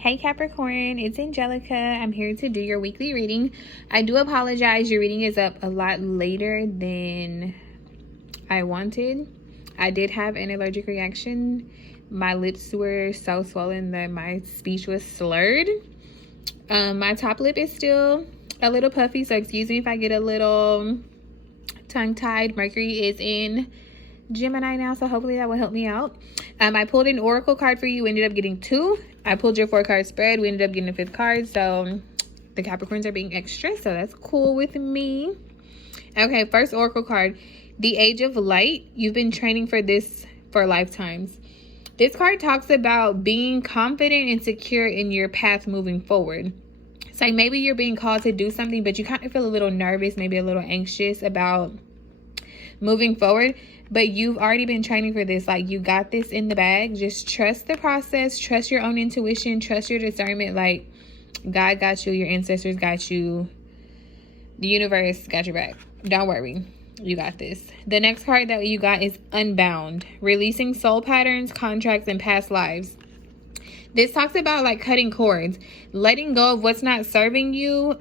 Hey Capricorn, it's Angelica. I'm here to do your weekly reading. I do apologize, your reading is up a lot later than I wanted. I did have an allergic reaction. My lips were so swollen that my speech was slurred. My top lip is still a little puffy, so excuse me if I get a little tongue-tied. Mercury is in Gemini now, so hopefully that will help me out. I pulled an oracle card for you. We ended up getting 2. I pulled your 4-card spread. We ended up getting a 5th card, so the Capricorns are being extra, so that's cool with me. Okay, first oracle card, the Age of Light. You've been training for this for lifetimes. This card talks about being confident and secure in your path moving forward. It's like maybe you're being called to do something, but you kind of feel a little nervous, maybe a little anxious about moving forward, but you've already been training for this. Like, you got this in the bag. Just trust the process, trust your own intuition, trust your discernment. Like, God got you, your ancestors got you, the universe got your back. Don't worry, you got this. The next card that you got is Unbound, releasing soul patterns, contracts, and past lives. This talks about like cutting cords, letting go of what's not serving you,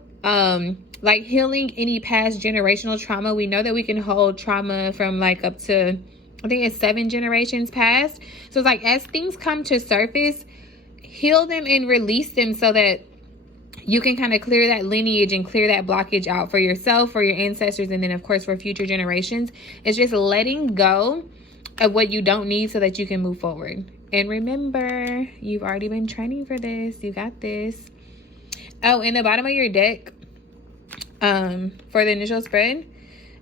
like healing any past generational trauma. We know that we can hold trauma from like up to, I think it's 7 generations past. So it's like as things come to surface, heal them and release them so that you can kind of clear that lineage and clear that blockage out for yourself, for your ancestors, and then of course for future generations. It's just letting go of what you don't need so that you can move forward. And remember, you've already been training for this. You got this. Oh, in the bottom of your deck, for the initial spread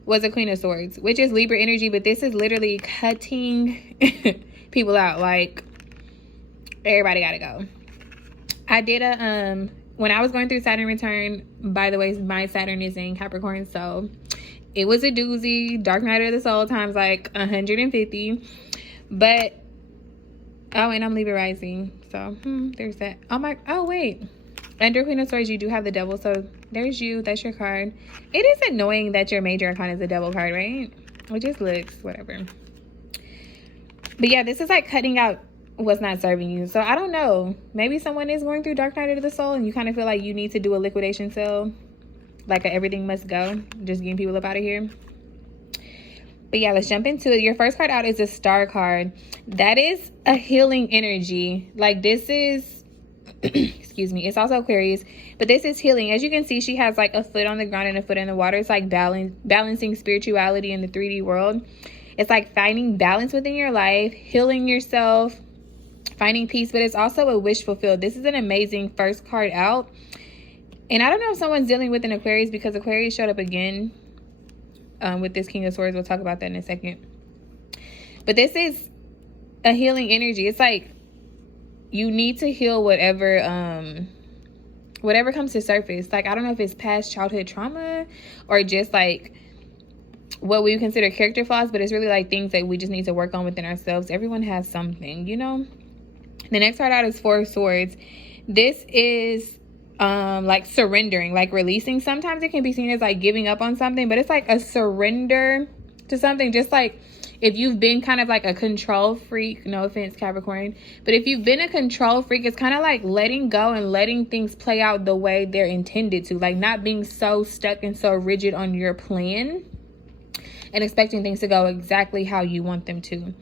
was a Queen of Swords, which is Libra energy, but this is literally cutting people out. Like, everybody gotta go. I did a when I was going through Saturn return, by the way, my Saturn is in Capricorn, so it was a doozy. Dark night of the soul times like 150. But oh, and I'm Libra rising, so there's that. Oh wait, under Queen of Swords you do have the Devil, so there's you. That's your card. It is annoying that your major arcana is a Devil card, right? It just looks whatever. But yeah, this is like cutting out what's not serving you. So I don't know, maybe someone is going through Dark Night of the Soul and you kind of feel like you need to do a liquidation sale, like a everything must go, just getting people up out of here. But yeah, let's jump into it. Your first card out is a Star card. That is a healing energy. Like, this is excuse me, it's also Aquarius, but this is healing. As you can see, she has like a foot on the ground and a foot in the water. It's like balancing spirituality in the 3D world. It's like finding balance within your life, healing yourself, finding peace, but it's also a wish fulfilled. This is an amazing first card out. And I don't know if someone's dealing with an Aquarius, because Aquarius showed up again with this King of Swords. We'll talk about that in a second. But this is a healing energy. It's like you need to heal whatever comes to surface. Like, I don't know if it's past childhood trauma or just like what we would consider character flaws, but it's really like things that we just need to work on within ourselves. Everyone has something, you know. The next card out is 4 of Swords. This is like surrendering, like releasing. Sometimes it can be seen as like giving up on something, but it's like a surrender to something. Just like if you've been kind of like a control freak, no offense Capricorn, but if you've been a control freak, it's kind of like letting go and letting things play out the way they're intended to, like not being so stuck and so rigid on your plan and expecting things to go exactly how you want them to.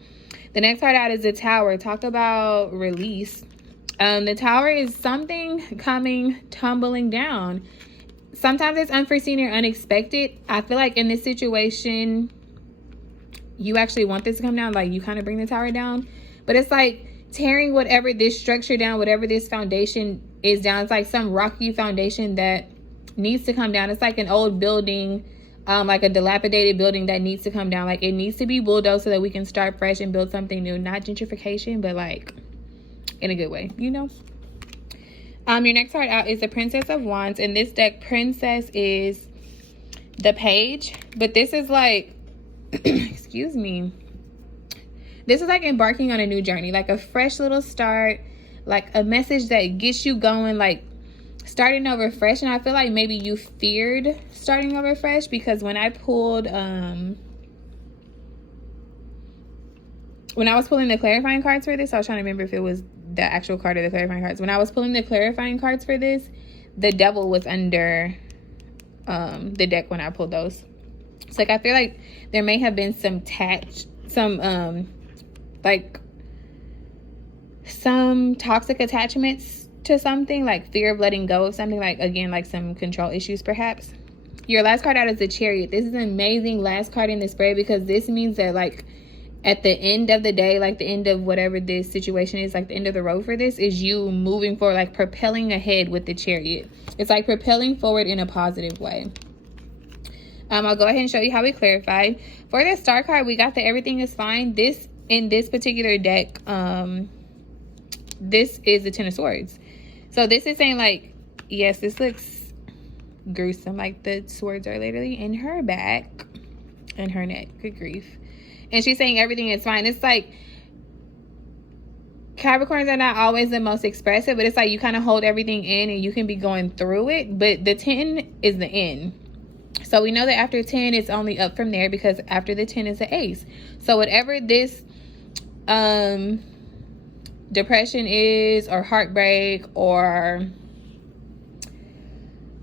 The next card out is the Tower. Talk about release. The Tower is something coming tumbling down. Sometimes it's unforeseen or unexpected. I feel like in this situation, you actually want this to come down. Like, you kind of bring the Tower down. But it's like tearing whatever this structure down, whatever this foundation is down. It's like some rocky foundation that needs to come down. It's like an old building, like a dilapidated building that needs to come down. Like, it needs to be bulldozed so that we can start fresh and build something new. Not gentrification, but like in a good way, you know. Your next card out is the Princess of Wands. In this deck, Princess is the Page, but this is like excuse me, this is like embarking on a new journey, like a fresh little start, like a message that gets you going, like starting over fresh. And I feel like maybe you feared starting over fresh, because when I pulled when I was pulling the clarifying cards for this, I was trying to remember if it was the actual card of the clarifying cards. When I was pulling the clarifying cards for this, the devil was under the deck when I pulled those. So like I feel like there may have been some toxic attachments to something, like fear of letting go of something, like again, like some control issues perhaps. Your last card out is the Chariot. This is an amazing last card in the spread because this means that like at the end of the day, like the end of whatever this situation is, like the end of the road for this is you moving forward, like propelling ahead with the Chariot. It's like propelling forward in a positive way. I'll go ahead and show you how we clarified. For the star card, we got the everything is fine. This, in this particular deck, this is the Ten of Swords. So this is saying like, yes, this looks gruesome. Like the swords are literally in her back and her neck. Good grief. And she's saying everything is fine. It's like Capricorns are not always the most expressive, but it's like you kind of hold everything in and you can be going through it. But the 10 is the end. So we know that after 10, it's only up from there because after the 10 is the ace. So whatever this depression is, or heartbreak, or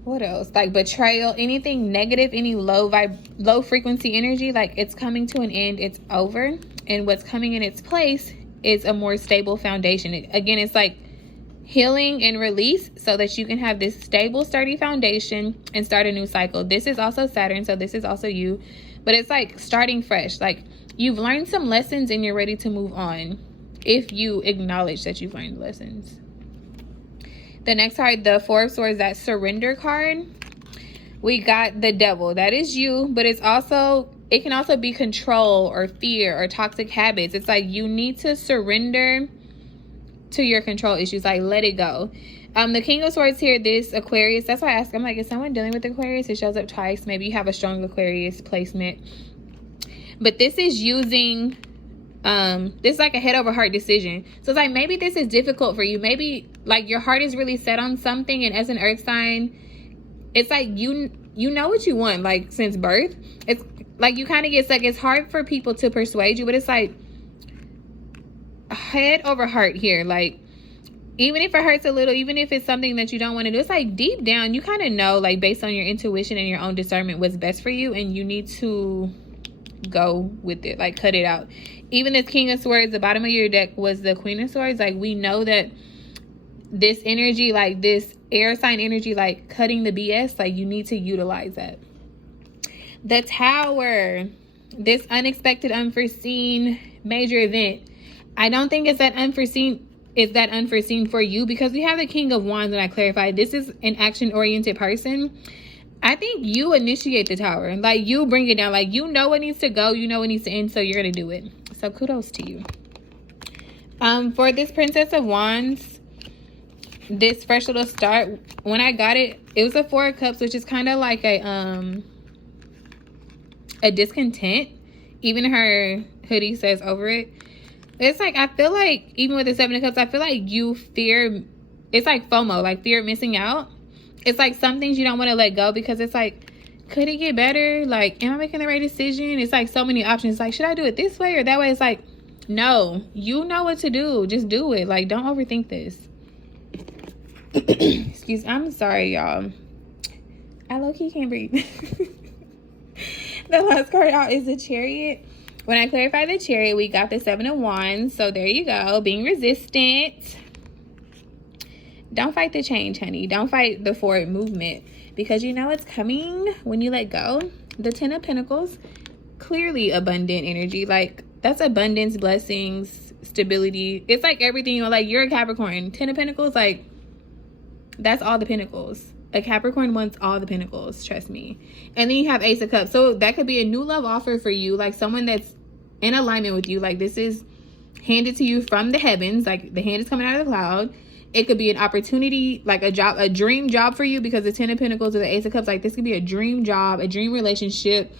what else, like betrayal, anything negative, any low frequency energy, like it's coming to an end, it's over, and what's coming in its place is a more stable foundation. Again, it's like healing and release so that you can have this stable, sturdy foundation and start a new cycle. This is also Saturn, so this is also you, but it's like starting fresh. Like you've learned some lessons and you're ready to move on if you acknowledge that you've learned lessons. The next card, the Four of Swords, that surrender card. We got the devil. That is you, but it's also, it can also be control or fear or toxic habits. It's like you need to surrender to your control issues, like let it go. The King of Swords here, this Aquarius, that's why I ask, I'm like, is someone dealing with Aquarius? It shows up twice. Maybe you have a strong Aquarius placement. But this is using, this is like a head over heart decision. So it's like, maybe this is difficult for you. Maybe like your heart is really set on something, and as an earth sign, it's like you know what you want, like since birth. It's like you kind of get stuck. It's hard for people to persuade you, but it's like head over heart here. Like even if it hurts a little, even if it's something that you don't want to do, it's like deep down you kind of know, like based on your intuition and your own discernment, what's best for you, and you need to go with it, like cut it out. Even this King of Swords, the bottom of your deck was the Queen of Swords. Like we know that this energy, like this air sign energy, like cutting the BS, like you need to utilize that. The Tower, this unexpected, unforeseen major event. I don't think it's that unforeseen. It's that unforeseen for you because we have the King of Wands, and I clarified this is an action-oriented person. I think you initiate the Tower. Like you bring it down. Like you know what needs to go. You know what needs to end. So you're going to do it. So kudos to you. For this Princess of Wands, this fresh little start, when I got it, it was a Four of Cups, which is kind of like a discontent. Even her hoodie says over it. It's like, I feel like even with the Seven of Cups, I feel like you fear, it's like FOMO, like fear of missing out. It's like some things you don't want to let go because it's like, could it get better? Like, am I making the right decision? It's like so many options. Like, should I do it this way or that way? It's like, no, you know what to do. Just do it. Like, don't overthink this. Excuse me. I'm sorry, y'all. I low-key can't breathe. The last card out is the Chariot. When I clarified the Chariot, we got the Seven of Wands. So there you go. Being resistant. Don't fight the change, honey. Don't fight the forward movement because you know it's coming when you let go. The Ten of Pentacles, clearly abundant energy. Like that's abundance, blessings, stability. It's like everything, you know, like you're a Capricorn. Ten of Pentacles, like that's all the pentacles. A Capricorn wants all the pentacles, trust me. And then you have Ace of Cups. So that could be a new love offer for you, like someone that's in alignment with you. Like this is handed to you from the heavens. Like the hand is coming out of the cloud. It could be an opportunity, like a job, a dream job for you because the Ten of Pentacles or the Ace of Cups, like this could be a dream job, a dream relationship.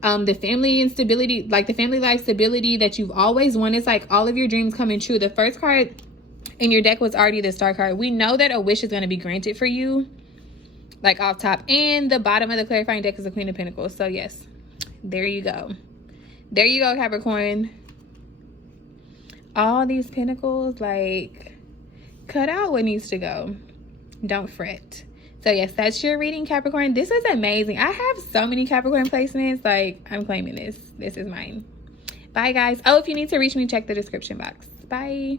The family instability, like the family life stability that you've always wanted. It's like all of your dreams coming true. The first card in your deck was already the Star card. We know that a wish is going to be granted for you, like off top. And the bottom of the clarifying deck is the Queen of Pentacles. So yes, there you go. There you go, Capricorn. All these pentacles, like cut out what needs to go. Don't fret. So yes, that's your reading, Capricorn. This was amazing. I have so many Capricorn placements. Like, I'm claiming this. This is mine. Bye, guys. Oh, if you need to reach me, check the description box. Bye.